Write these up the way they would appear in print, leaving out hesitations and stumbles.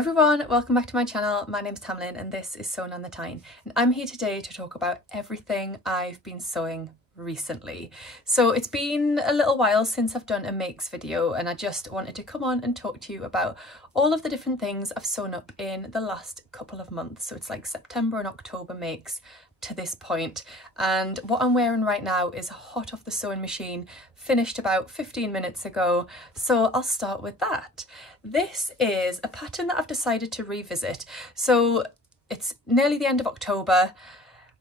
everyone, welcome back to my channel. My name's Tamlyn and this is Sewn on the Tyne, and I'm here today to talk about everything I've been sewing recently. So it's been a little while since I've done a makes video, and I just wanted to come on and talk to you about all of the different things I've sewn up in the last couple of months. So it's like September and October makes to this point, and what I'm wearing right now is hot off the sewing machine, finished about 15 minutes ago, so I'll start with that. This is a pattern that I've decided to revisit. So it's nearly the end of October.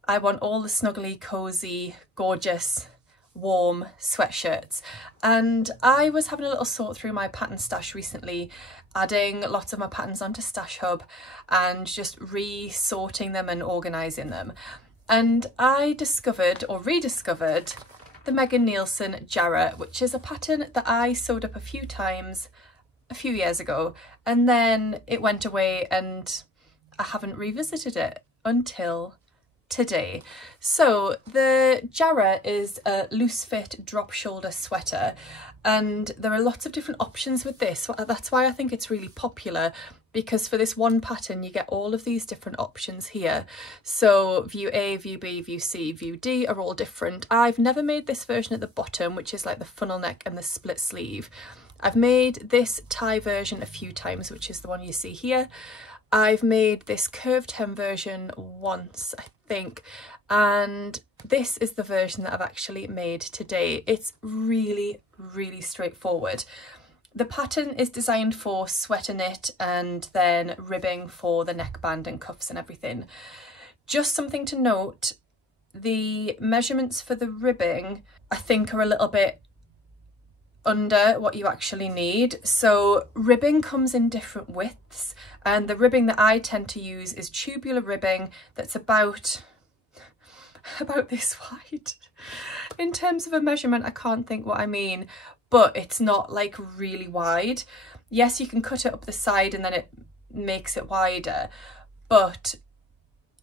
I want all the snuggly, cozy, gorgeous, warm sweatshirts, and I was having a little sort through my pattern stash recently, adding lots of my patterns onto Stash Hub and just re-sorting them and organising them. And I discovered or rediscovered the Megan Nielsen Jarrah, which is a pattern that I sewed up a few times a few years ago, and then it went away and I haven't revisited it until today. So the Jarrah is a loose fit drop shoulder sweater, and there are lots of different options with this. That's why I think it's really popular, because for this one pattern you get all of these different options here. So view A, view B, view C, view D are all different. I've never made this version at the bottom, which is like the funnel neck and the split sleeve. I've made this tie version a few times, which is the one you see here. I've made this curved hem version once, I think, and this is the version that I've actually made today. It's really, really straightforward. The pattern is designed for sweater knit and then ribbing for the neckband and cuffs and everything. Just something to note, the measurements for the ribbing I think are a little bit under what you actually need. So ribbing comes in different widths, and the ribbing that I tend to use is tubular ribbing that's about this wide. In terms of a measurement, I can't think what I mean, but it's not like really wide. Yes, you can cut it up the side and then it makes it wider, but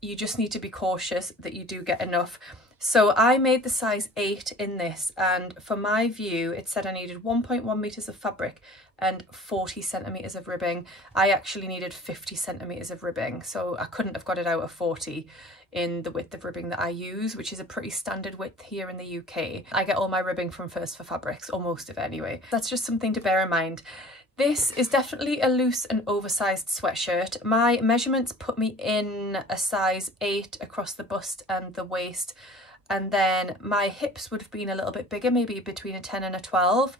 you just need to be cautious that you do get enough. So I made the size 8 in this, and for my view it said I needed 1.1 meters of fabric and 40 centimeters of ribbing. I actually needed 50 centimeters of ribbing, so I couldn't have got it out of 40 in the width of ribbing that I use, which is a pretty standard width here in the UK. I get all my ribbing from First for Fabrics, or most of it anyway. That's just something to bear in mind. This is definitely a loose and oversized sweatshirt. My measurements put me in a size 8 across the bust and the waist, and then my hips would have been a little bit bigger, maybe between a 10 and a 12,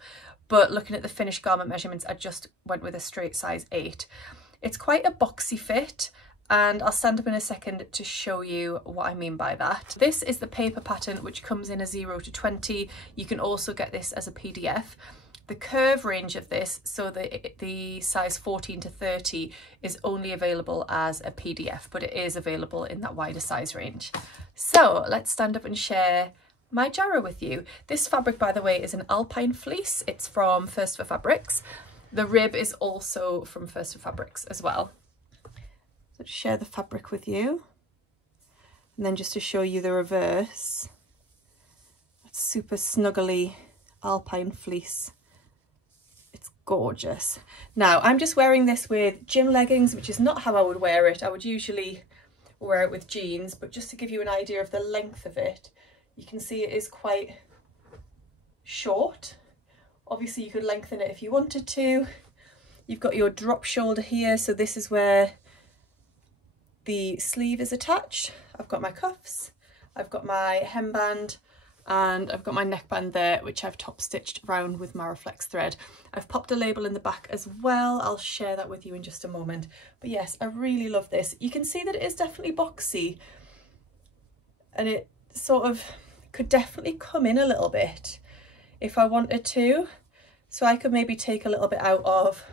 but looking at the finished garment measurements I just went with a straight size 8. It's quite a boxy fit, and I'll stand up in a second to show you what I mean by that. This is the paper pattern, which comes in a 0 to 20. You can also get this as a PDF. The curve range of this, so the size 14 to 30, is only available as a PDF, but it is available in that wider size range. So let's stand up and share my Jarrah with you. This fabric, by the way, is an alpine fleece. It's from First for Fabrics. The rib is also from First for Fabrics as well. So to share the fabric with you, and then just to show you the reverse. That's super snuggly alpine fleece. It's gorgeous. Now I'm just wearing this with gym leggings, which is not how I would wear it. I would usually wear it with jeans, but just to give you an idea of the length of it, you can see it is quite short. Obviously you could lengthen it if you wanted to. You've got your drop shoulder here, so this is where the sleeve is attached. I've got my cuffs, I've got my hemband, and I've got my neckband there, which I've top stitched round with Maraflex thread. I've popped a label in the back as well. I'll share that with you in just a moment. But yes, I really love this. You can see that it is definitely boxy, and it sort of could definitely come in a little bit if I wanted to. So I could maybe take a little bit out of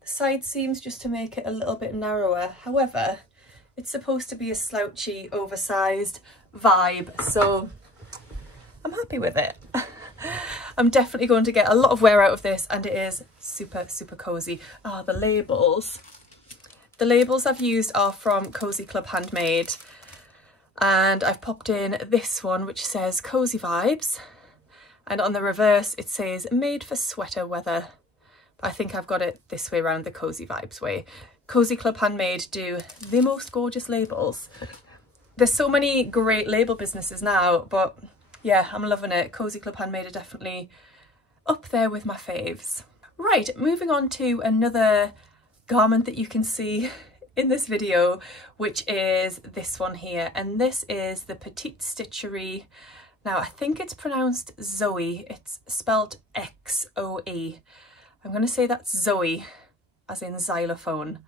the side seams just to make it a little bit narrower. However, it's supposed to be a slouchy, oversized vibe, so I'm happy with it. I'm definitely going to get a lot of wear out of this, and it is super, super cozy. Ah, the labels. The labels I've used are from Cozy Club Handmade, and I've popped in this one which says Cozy Vibes, and on the reverse it says made for sweater weather. I think I've got it this way around, the Cozy Vibes way. Cozy Club Handmade do the most gorgeous labels. There's so many great label businesses now, but yeah, I'm loving it. Cozy Club Handmade are definitely up there with my faves. Right, moving on to another garment that you can see in this video, which is this one here, and this is the Petite Stitchery. Now I think it's pronounced Xoe, it's spelled X-O-E. I'm going to say that's Zoe, as in xylophone,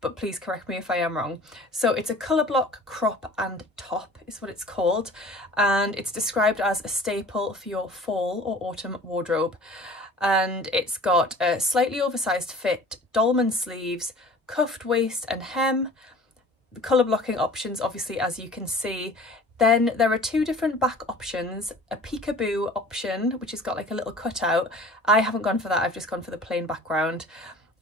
but please correct me if I am wrong. So it's a colour block crop and top is what it's called, and it's described as a staple for your fall or autumn wardrobe. And it's got a slightly oversized fit, dolman sleeves, cuffed waist and hem, the colour blocking options obviously as you can see. Then there are two different back options, a peekaboo option, which has got like a little cutout. I haven't gone for that, I've just gone for the plain background.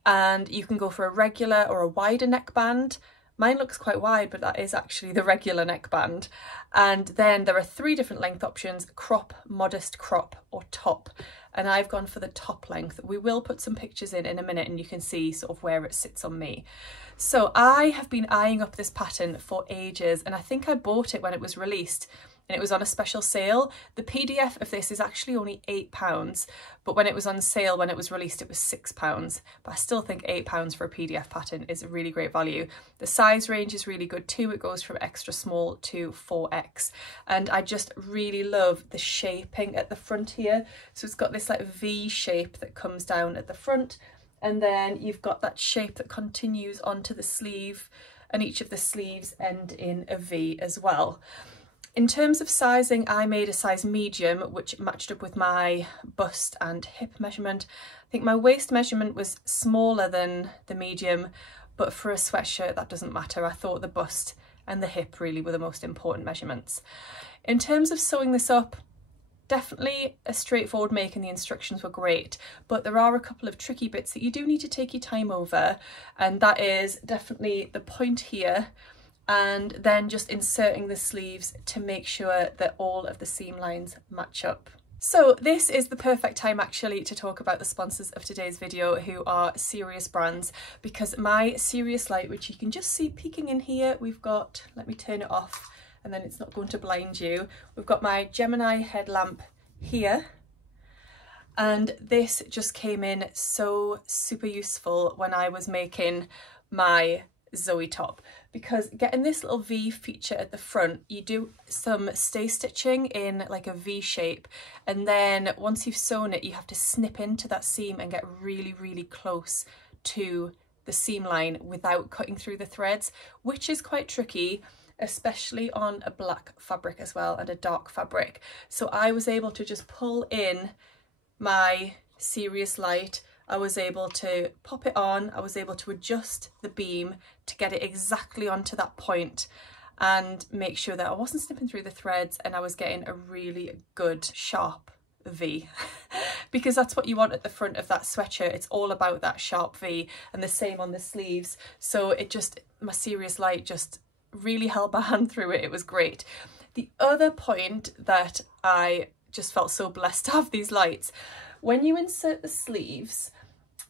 And you can go for a regular or a wider neckband. Mine looks quite wide, but that is actually the regular neckband. And then there are three different length options, crop, modest crop or top. And I've gone for the top length. We will put some pictures in a minute and you can see sort of where it sits on me. So I have been eyeing up this pattern for ages, and I think I bought it when it was released and it was on a special sale. The PDF of this is actually only £8, but when it was on sale, when it was released, it was £6. But I still think £8 for a PDF pattern is a really great value. The size range is really good too. It goes from extra small to 4X. And I just really love the shaping at the front here. So it's got this like V shape that comes down at the front, and then you've got that shape that continues onto the sleeve, and each of the sleeves end in a V as well. In terms of sizing, I made a size medium, which matched up with my bust and hip measurement. I think my waist measurement was smaller than the medium, but for a sweatshirt that doesn't matter. I thought the bust and the hip really were the most important measurements. In terms of sewing this up, definitely a straightforward make and the instructions were great, but there are a couple of tricky bits that you do need to take your time over, and that is definitely the point here, and then just inserting the sleeves to make sure that all of the seam lines match up. So this is the perfect time actually to talk about the sponsors of today's video, who are serious brands, because my serious light, which you can just see peeking in here, we've got, let me turn it off and then it's not going to blind you. We've got my Gemini headlamp here, and this just came in so super useful when I was making my Zoe top, because getting this little V feature at the front, you do some stay stitching in like a V shape, and then once you've sewn it you have to snip into that seam and get really close to the seam line without cutting through the threads, which is quite tricky, especially on a black fabric as well and a dark fabric. So I was able to just pull in my serious light, I was able to pop it on, I was able to adjust the beam to get it exactly onto that point and make sure that I wasn't snipping through the threads and I was getting a really good sharp V because that's what you want at the front of that sweatshirt. It's all about that sharp V, and the same on the sleeves. So it just, my serious light just really held my hand through it. It was great. The other point that I just felt so blessed to have these lights, when you insert the sleeves,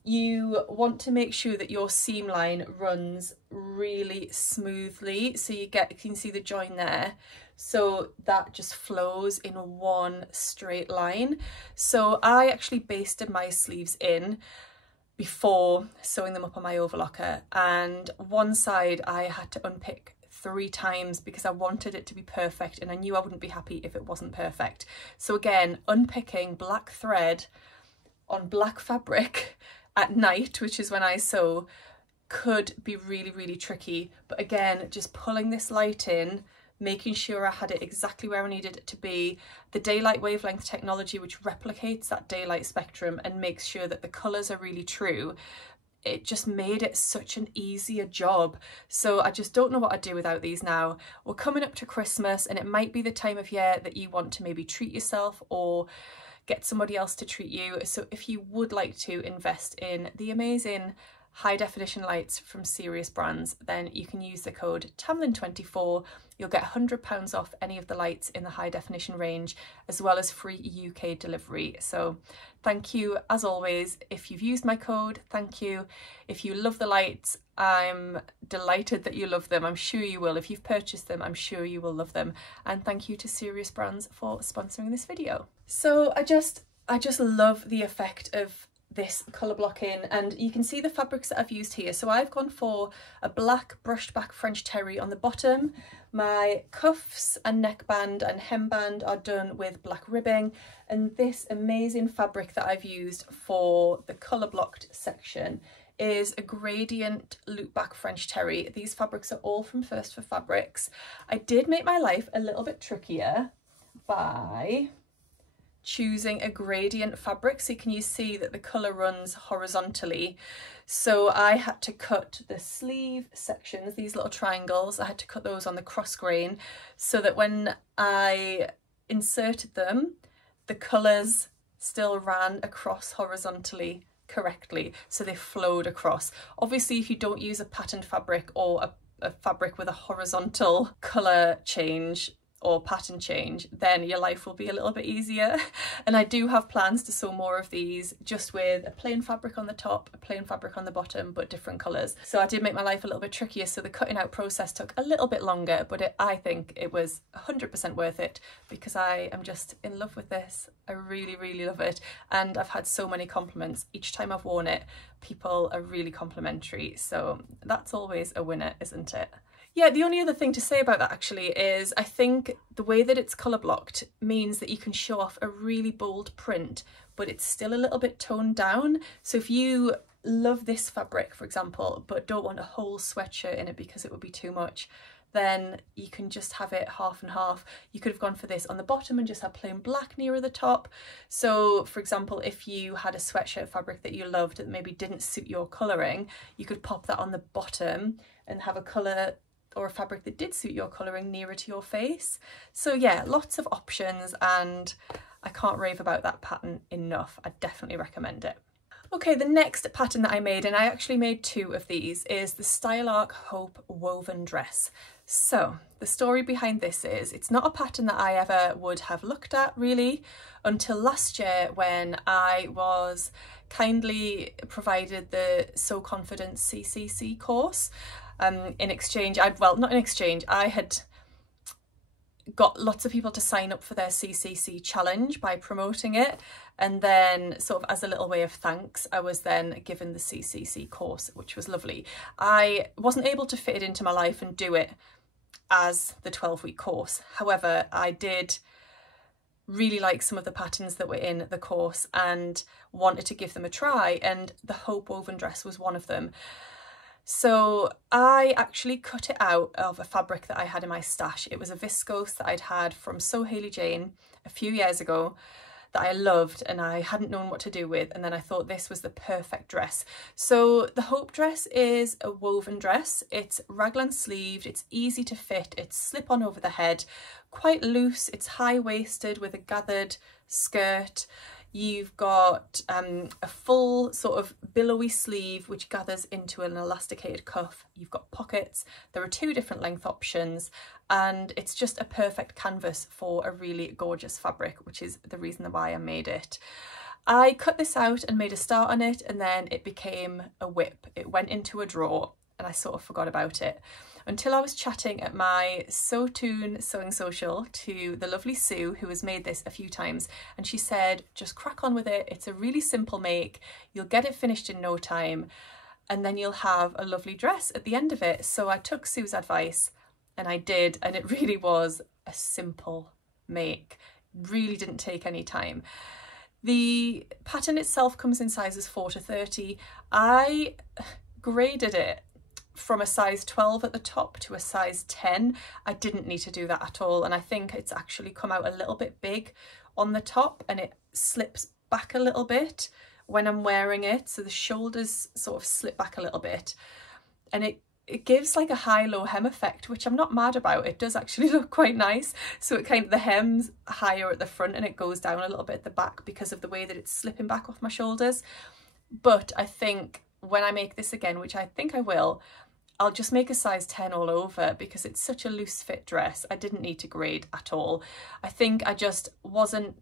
you want to make sure that your seam line runs really smoothly, so you can see the join there, so that just flows in one straight line. So I actually basted my sleeves in before sewing them up on my overlocker, and one side I had to unpick 3 times because I wanted it to be perfect and I knew I wouldn't be happy if it wasn't perfect. So again, unpicking black thread on black fabric at night, which is when I sew, could be really tricky. But again, just pulling this light in, making sure I had it exactly where I needed it to be, the daylight wavelength technology which replicates that daylight spectrum and makes sure that the colours are really true, it just made it such an easier job. So I just don't know what I'd do without these now. We're coming up to Christmas and it might be the time of year that you want to maybe treat yourself or get somebody else to treat you. So if you would like to invest in the amazing high definition lights from serious brands, then you can use the code Tamlyn24. You'll get £100 off any of the lights in the high definition range, as well as free UK delivery. So thank you as always. If you've used my code, thank you. If you love the lights, I'm delighted that you love them. I'm sure you will. If you've purchased them, I'm sure you will love them. And thank you to Serious Brands for sponsoring this video. So I just love the effect of this colour blocking, and you can see the fabrics that I've used here. So I've gone for a black brushed back French terry on the bottom. My cuffs and neckband and hemband are done with black ribbing, and this amazing fabric that I've used for the colour blocked section is a gradient loop back French terry. These fabrics are all from First for Fabrics. I did make my life a little bit trickier by choosing a gradient fabric. So can you see that the colour runs horizontally? So I had to cut the sleeve sections, these little triangles, I had to cut those on the cross grain so that when I inserted them, the colours still ran across horizontally correctly, so they flowed across. Obviously, if you don't use a patterned fabric or a fabric with a horizontal colour change or pattern change, then your life will be a little bit easier. And I do have plans to sew more of these just with a plain fabric on the top, a plain fabric on the bottom, but different colours. So I did make my life a little bit trickier, so the cutting out process took a little bit longer, but I think it was 100% worth it because I am just in love with this. I really, really love it. And I've had so many compliments. Each time I've worn it, people are really complimentary. So that's always a winner, isn't it? Yeah, the only other thing to say about that actually is I think the way that it's colour blocked means that you can show off a really bold print, but it's still a little bit toned down. So if you love this fabric, for example, but don't want a whole sweatshirt in it because it would be too much, then you can just have it half and half. You could have gone for this on the bottom and just had plain black nearer the top. So for example, if you had a sweatshirt fabric that you loved that maybe didn't suit your colouring, you could pop that on the bottom and have a colour or a fabric that did suit your colouring nearer to your face. So yeah, lots of options, and I can't rave about that pattern enough. I definitely recommend it. Okay, the next pattern that I made, and I actually made two of these, is the Style Arc Hope woven dress. So the story behind this is it's not a pattern that I ever would have looked at really until last year when I was kindly provided the So Confident CCC course. In exchange, I had got lots of people to sign up for their CCC challenge by promoting it, and then sort of as a little way of thanks I was then given the CCC course, which was lovely. I wasn't able to fit it into my life and do it as the 12-week course. However, I did really like some of the patterns that were in the course and wanted to give them a try, and the Hope woven dress was one of them. So I actually cut it out of a fabric that I had in my stash. It was a viscose that I'd had from Sew Hayley Jane a few years ago that I loved and I hadn't known what to do with, and then I thought this was the perfect dress. So the Hope dress is a woven dress. It's raglan sleeved, it's easy to fit, it's slip on over the head, quite loose, it's high-waisted with a gathered skirt. You've got a full sort of billowy sleeve which gathers into an elasticated cuff. You've got pockets. There are two different length options, and it's just a perfect canvas for a really gorgeous fabric, which is the reason why I made it. I cut this out and made a start on it, and then it became a whip. It went into a drawer and I sort of forgot about it until I was chatting at my Sewn sewing social to the lovely Sue, who has made this a few times, and she said just crack on with it. It's a really simple make, you'll get it finished in no time, and then you'll have a lovely dress at the end of it. So I took Sue's advice and I did, and it really was a simple make, really didn't take any time. The pattern itself comes in sizes 4 to 30. I graded it from a size 12 at the top to a size 10. I didn't need to do that at all, and I think it's actually come out a little bit big on the top and it slips back a little bit when I'm wearing it, so the shoulders sort of slip back a little bit, and it gives like a high-low hem effect, which I'm not mad about. It does actually look quite nice. So it kind of, the hem's higher at the front and it goes down a little bit at the back because of the way that it's slipping back off my shoulders. But I think when I make this again, which I think I will, I'll just make a size 10 all over because it's such a loose fit dress. I didn't need to grade at all. I think I just wasn't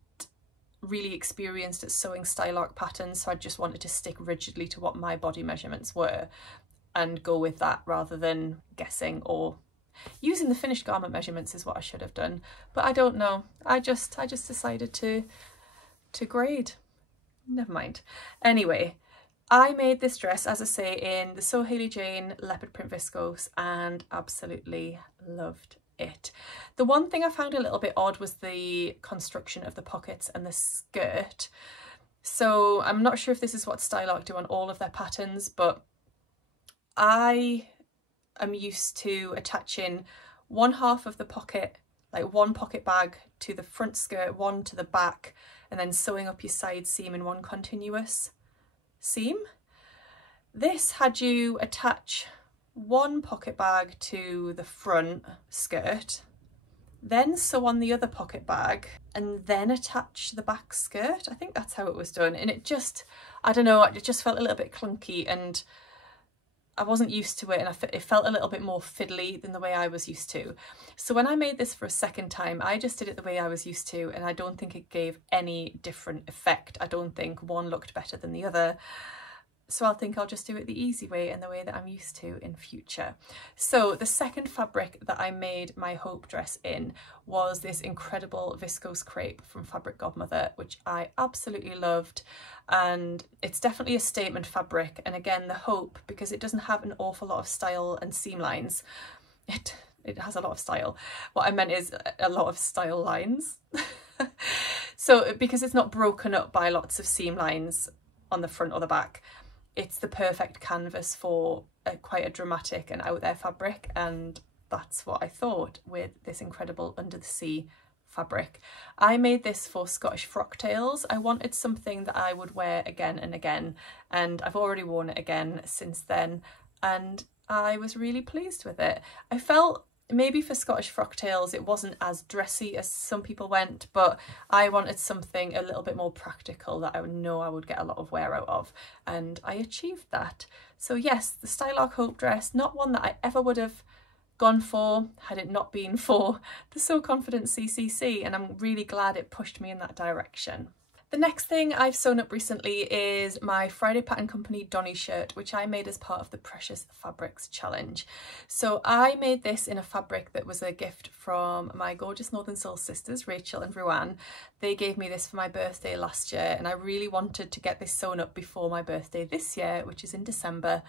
really experienced at sewing style arc patterns, so I just wanted to stick rigidly to what my body measurements were and go with that rather than guessing or using the finished garment measurements is what I should have done. But I don't know. I just decided to grade. Never mind. Anyway, I made this dress, as I say, in the So Hayley Jane leopard print viscose and absolutely loved it. The one thing I found a little bit odd was the construction of the pockets and the skirt. So I'm not sure if this is what Style Arc do on all of their patterns, but I am used to attaching one half of the pocket, like one pocket bag to the front skirt, one to the back, and then sewing up your side seam in one continuous seam. This had you attach one pocket bag to the front skirt, then sew on the other pocket bag, and then attach the back skirt. I think that's how it was done, and it just, I don't know, it just felt a little bit clunky and I wasn't used to it, and it felt a little bit more fiddly than the way I was used to. So when I made this for a second time, I just did it the way I was used to, and I don't think it gave any different effect. I don't think one looked better than the other. So I think I'll just do it the easy way and the way that I'm used to in future. So the second fabric that I made my hope dress in was this incredible viscose crepe from Fabric Godmother, which I absolutely loved. And it's definitely a statement fabric. And again, the hope, because it doesn't have an awful lot of style and seam lines, it has a lot of style. What I meant is a lot of style lines. So because it's not broken up by lots of seam lines on the front or the back, it's the perfect canvas for quite a dramatic and out there fabric, and that's what I thought with this incredible under the sea fabric. I made this for Scottish frocktails. I wanted something that I would wear again and again, and I've already worn it again since then, and I was really pleased with it. I felt maybe for Scottish frocktails it wasn't as dressy as some people went, but I wanted something a little bit more practical that I would know I would get a lot of wear out of, and I achieved that. So yes, the Style Arc Hope dress, not one that I ever would have gone for had it not been for the So Confident CCC, and I'm really glad it pushed me in that direction. The next thing I've sewn up recently is my Friday Pattern Company Donny shirt, which I made as part of the Precious Fabrics Challenge. So I made this in a fabric that was a gift from my gorgeous Northern Soul sisters, Rachel and Ruanne. They gave me this for my birthday last year, and I really wanted to get this sewn up before my birthday this year, which is in December.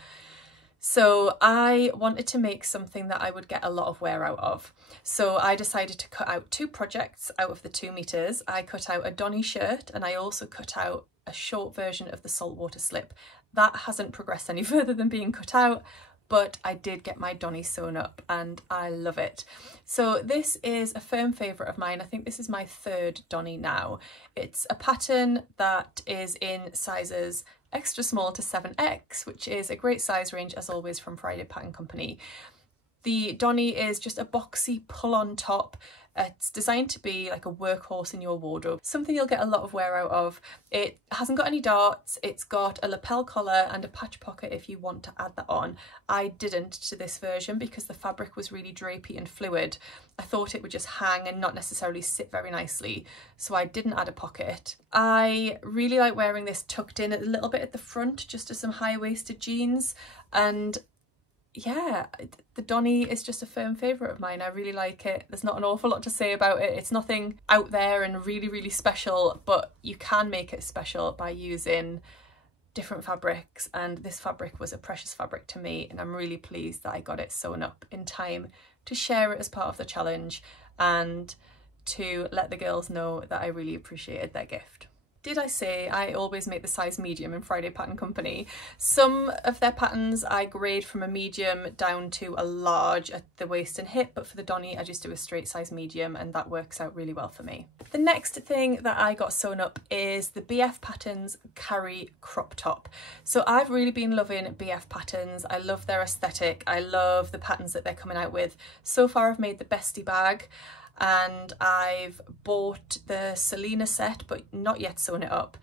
So I wanted to make something that I would get a lot of wear out of. So I decided to cut out 2 projects out of the 2 meters. I cut out a Donny shirt, and I also cut out a short version of the saltwater slip. That hasn't progressed any further than being cut out, but I did get my Donny sewn up and I love it. So this is a firm favourite of mine. I think this is my 3rd Donny now. It's a pattern that is in sizes extra small to 7X, which is a great size range as always from Friday Pattern Company. The Donny is just a boxy pull-on top. It's designed to be like a workhorse in your wardrobe, something you'll get a lot of wear out of. It hasn't got any darts, it's got a lapel collar and a patch pocket if you want to add that on. I didn't to this version because the fabric was really drapey and fluid. I thought it would just hang and not necessarily sit very nicely, so I didn't add a pocket. I really like wearing this tucked in a little bit at the front, just as some high-waisted jeans, and yeah, the Donny is just a firm favourite of mine. I really like it. There's not an awful lot to say about it. It's nothing out there and really, really special, but you can make it special by using different fabrics, and this fabric was a precious fabric to me, and I'm really pleased that I got it sewn up in time to share it as part of the challenge and to let the girls know that I really appreciated their gift. Did I say I always make the size medium in Friday Pattern Company? Some of their patterns I grade from a medium down to a large at the waist and hip, but for the Donny I just do a straight size medium, and that works out really well for me. The next thing that I got sewn up is the BF Patterns Carrie crop top. So I've really been loving BF Patterns. I love their aesthetic. I love the patterns that they're coming out with. So far I've made the Bestie bag, and I've bought the Selena set but not yet sewn it up,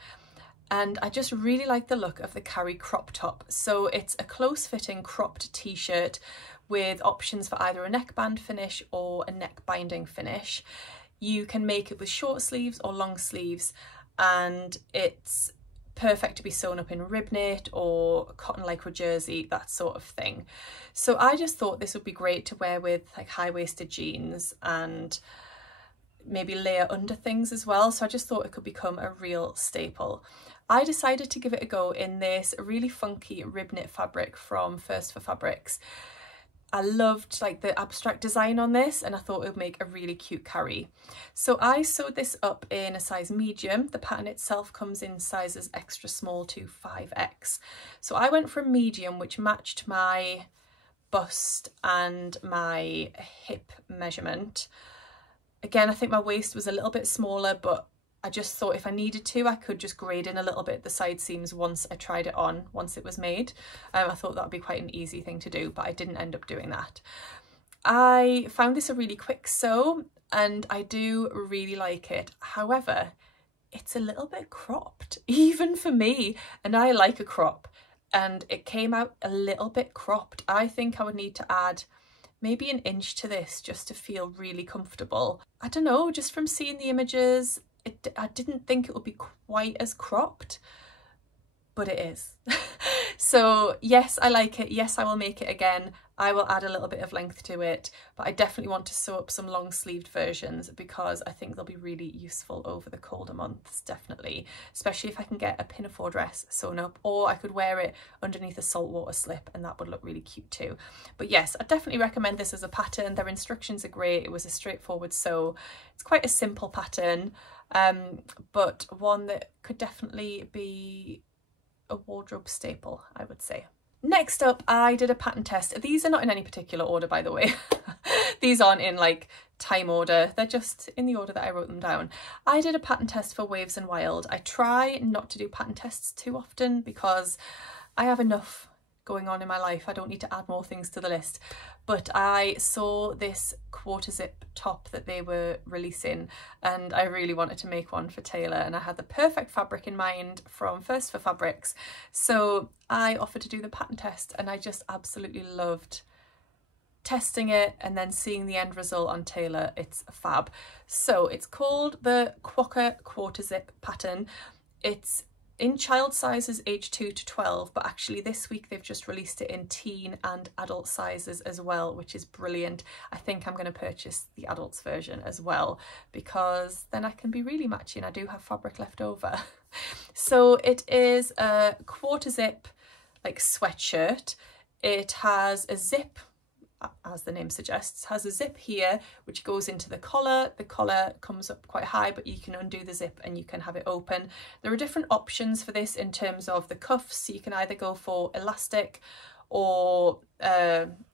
and I just really like the look of the Carrie crop top. So it's a close fitting cropped t-shirt with options for either a neckband finish or a neck binding finish. You can make it with short sleeves or long sleeves, and it's perfect to be sewn up in rib knit or cotton lycra jersey, that sort of thing. So I just thought this would be great to wear with like high-waisted jeans and maybe layer under things as well. So I just thought it could become a real staple. I decided to give it a go in this really funky rib knit fabric from First for Fabrics. I loved like the abstract design on this, and I thought it would make a really cute carry. So I sewed this up in a size medium. The pattern itself comes in sizes extra small to 5X. So I went for a medium, which matched my bust and my hip measurement. Again, I think my waist was a little bit smaller, but I just thought if I needed to, I could just grade in a little bit the side seams once I tried it on, once it was made. I thought that would be quite an easy thing to do, but I didn't end up doing that. I found this a really quick sew, and I do really like it. However, it's a little bit cropped, even for me, and I like a crop, and it came out a little bit cropped. I think I would need to add maybe an inch to this just to feel really comfortable. I don't know, just from seeing the images, I didn't think it would be quite as cropped, but it is. So yes, I like it. Yes, I will make it again. I will add a little bit of length to it, but I definitely want to sew up some long sleeved versions because I think they'll be really useful over the colder months, definitely, especially if I can get a pinafore dress sewn up, or I could wear it underneath a saltwater slip and that would look really cute too. But yes, I definitely recommend this as a pattern. Their instructions are great. It was a straightforward sew. It's quite a simple pattern, but one that could definitely be a wardrobe staple, I would say. Next up, I did a pattern test. These are not in any particular order, by the way. These aren't in like time order. They're just in the order that I wrote them down. I did a pattern test for Waves and Wild. I try not to do pattern tests too often because I have enough going on in my life. I don't need to add more things to the list. But I saw this quarter zip top that they were releasing, and I really wanted to make one for Taylor, and I had the perfect fabric in mind from First for Fabrics. So I offered to do the pattern test, and I just absolutely loved testing it and then seeing the end result on Taylor. It's fab. So it's called the Quokka quarter zip pattern. It's in child sizes age 2 to 12, but actually this week they've just released it in teen and adult sizes as well, which is brilliant. I think I'm going to purchase the adults version as well, because then I can be really matching. I do have fabric left over. So it is a quarter zip like sweatshirt. It has a zip, as the name suggests, has a zip here which goes into the collar. The collar comes up quite high, but you can undo the zip and you can have it open. There are different options for this in terms of the cuffs. So you can either go for elastic or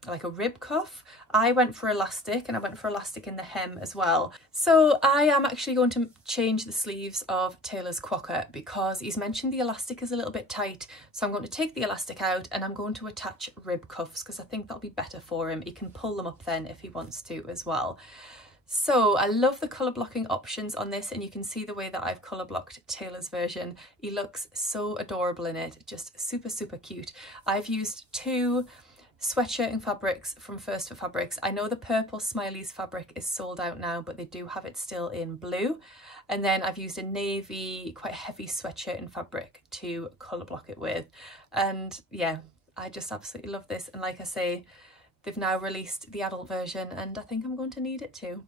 like a rib cuff. I went for elastic, and I went for elastic in the hem as well. So I am actually going to change the sleeves of Taylor's Quokka because he's mentioned the elastic is a little bit tight. So I'm going to take the elastic out and I'm going to attach rib cuffs because I think that'll be better for him. He can pull them up then if he wants to as well. So I love the colour blocking options on this, and you can see the way that I've colour blocked Taylor's version. He looks so adorable in it, just super, super cute. I've used 2 sweatshirting fabrics from First for Fabrics. I know the purple Smileys fabric is sold out now, but they do have it still in blue. And then I've used a navy, quite heavy sweatshirting fabric to colour block it with. And yeah, I just absolutely love this. And like I say, they've now released the adult version, and I think I'm going to need it too.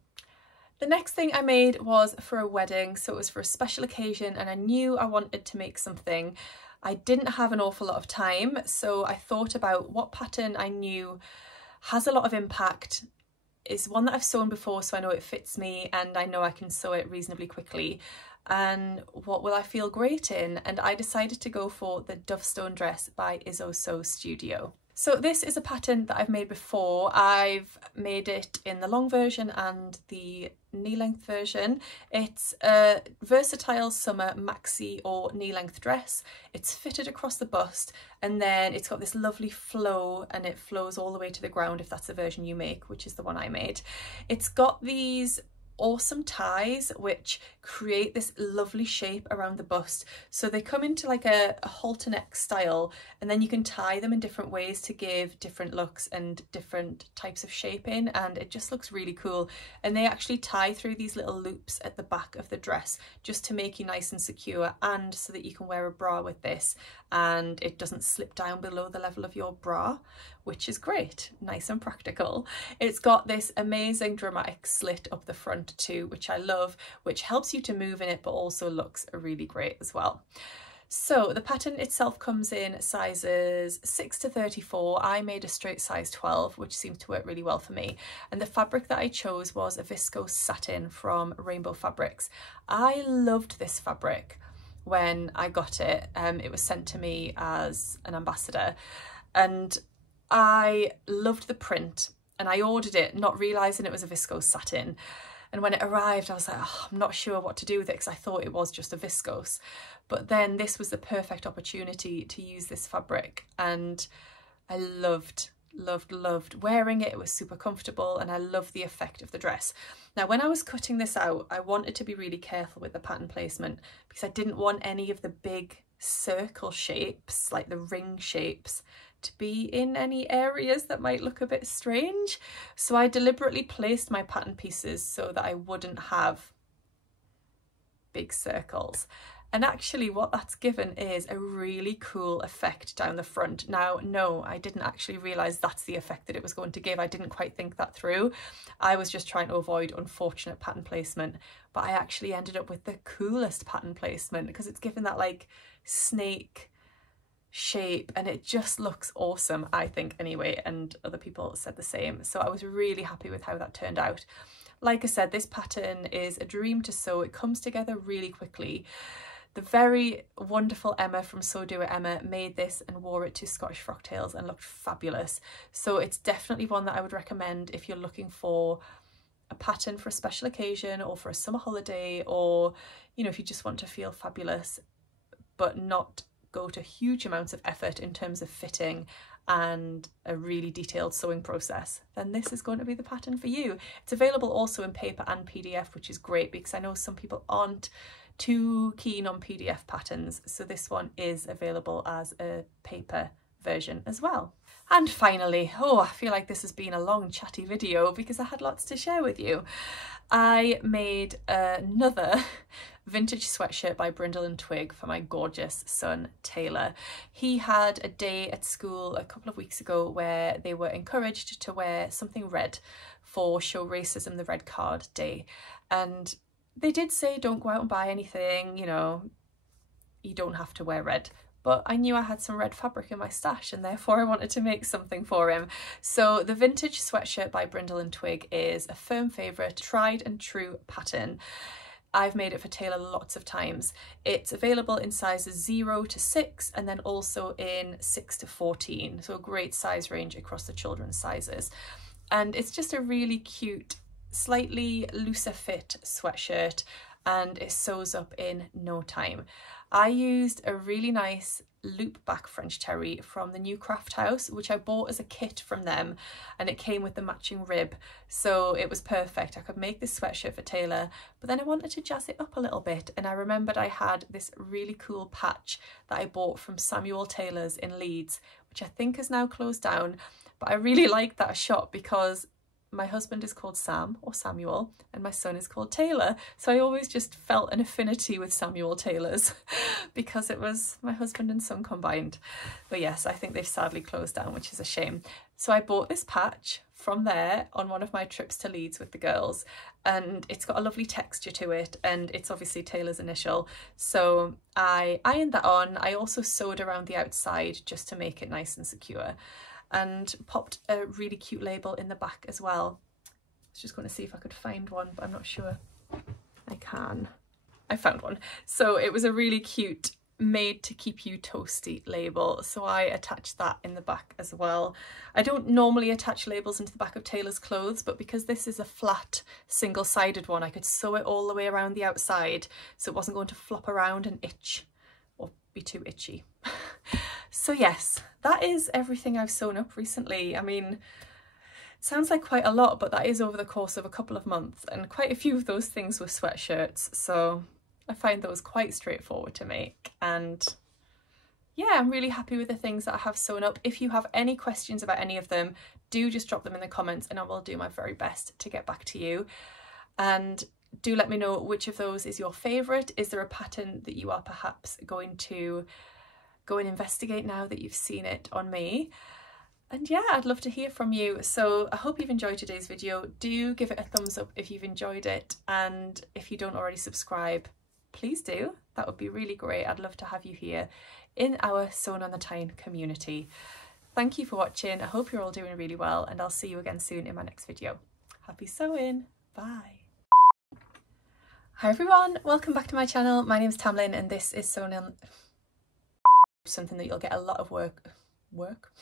The next thing I made was for a wedding, so it was for a special occasion, and I knew I wanted to make something. I didn't have an awful lot of time, so I thought about what pattern I knew has a lot of impact, is one that I've sewn before so I know it fits me and I know I can sew it reasonably quickly, and what will I feel great in. And I decided to go for the Dovestone dress by IzzoSew Studio. So this is a pattern that I've made before. I've made it in the long version and the knee-length version. It's a versatile summer maxi or knee-length dress. It's fitted across the bust, and then it's got this lovely flow, and it flows all the way to the ground if that's the version you make, which is the one I made. It's got these awesome ties which create this lovely shape around the bust. So they come into like a halter neck style, and then you can tie them in different ways to give different looks and different types of shaping, and it just looks really cool. And they actually tie through these little loops at the back of the dress just to make you nice and secure, and so that you can wear a bra with this and it doesn't slip down below the level of your bra, which is great, nice and practical. It's got this amazing dramatic slit up the front too, which I love, which helps you to move in it but also looks really great as well. So the pattern itself comes in sizes 6 to 34. I made a straight size 12, which seemed to work really well for me. And the fabric that I chose was a viscose satin from Rainbow Fabrics. I loved this fabric when I got it. It was sent to me as an ambassador, and I loved the print, and I ordered it not realising it was a viscose satin. And when it arrived, I was like, oh, I'm not sure what to do with it, because I thought it was just a viscose. But then this was the perfect opportunity to use this fabric, and I loved wearing it. It was super comfortable, and I loved the effect of the dress. Now, when I was cutting this out, I wanted to be really careful with the pattern placement, because I didn't want any of the big circle shapes, like the ring shapes, to be in any areas that might look a bit strange. So I deliberately placed my pattern pieces so that I wouldn't have big circles. And actually what that's given is a really cool effect down the front. Now, no, I didn't actually realise that's the effect that it was going to give. I didn't quite think that through. I was just trying to avoid unfortunate pattern placement, but I actually ended up with the coolest pattern placement, because it's given that like snake shape, and it just looks awesome, I think anyway, and other people said the same. So I was really happy with how that turned out. Like I said, this pattern is a dream to sew. It comes together really quickly. The very wonderful Emma from Sew Doer Emma made this and wore it to Scottish Frocktails and looked fabulous. So it's definitely one that I would recommend if you're looking for a pattern for a special occasion or for a summer holiday, or, you know, if you just want to feel fabulous but not go to huge amounts of effort in terms of fitting and a really detailed sewing process, then this is going to be the pattern for you. It's available also in paper and PDF, which is great, because I know some people aren't too keen on PDF patterns, so this one is available as a paper version as well. And finally, I feel like this has been a long chatty video because I had lots to share with you. I made another vintage sweatshirt by Brindlle and Twig for my gorgeous son Taylor. He had a day at school a couple of weeks ago where they were encouraged to wear something red for Show Racism the Red Card Day, and they did say don't go out and buy anything, you know, you don't have to wear red. But I knew I had some red fabric in my stash, and therefore I wanted to make something for him. So the vintage sweatshirt by Brindlle and Twig is a firm favourite, tried and true pattern. I've made it for Taylor lots of times. It's available in sizes 0 to 6 and then also in 6 to 14. So a great size range across the children's sizes. And it's just a really cute, slightly looser fit sweatshirt, and it sews up in no time. I used a really nice loop back French terry from the new Craft House, which I bought as a kit from them, and it came with the matching rib, so it was perfect. I could make this sweatshirt for Taylor, but then I wanted to jazz it up a little bit, and I remembered I had this really cool patch that I bought from Samuel Taylor's in Leeds, which I think has now closed down, but I really liked that shop because my husband is called Sam or Samuel and my son is called Taylor, so I always just felt an affinity with Samuel Taylor's because it was my husband and son combined. But yes, I think they've sadly closed down, which is a shame. So I bought this patch from there on one of my trips to Leeds with the girls, and it's got a lovely texture to it, and it's obviously Taylor's initial, so I ironed that on. I also sewed around the outside just to make it nice and secure, and popped a really cute label in the back as well. I was just going to see if I could find one, but I'm not sure I can. I found one. So it was a really cute made to keep you toasty label, so I attached that in the back as well. I don't normally attach labels into the back of Taylor's clothes, but because this is a flat single-sided one, I could sew it all the way around the outside so it wasn't going to flop around and itch or be too itchy. So yes, that is everything I've sewn up recently. I mean, Sounds like quite a lot, but that is over the course of a couple of months, and quite a few of those things were sweatshirts, so I find those quite straightforward to make. And yeah, I'm really happy with the things that I have sewn up. If you have any questions about any of them, do just drop them in the comments and I will do my very best to get back to you. And do let me know which of those is your favourite. Is there a pattern that you are perhaps going to go and investigate now that you've seen it on me? And yeah, I'd love to hear from you. So I hope you've enjoyed today's video. Do give it a thumbs up if you've enjoyed it, and if you don't already subscribe, please do. That would be really great. I'd love to have you here in our Sewn on the Tyne community. Thank you for watching. I hope you're all doing really well, and I'll see you again soon in my next video. Happy sewing. Bye. Hi everyone, welcome back to my channel. My name's Tamlyn and this is Sewn on... something that you'll get a lot of work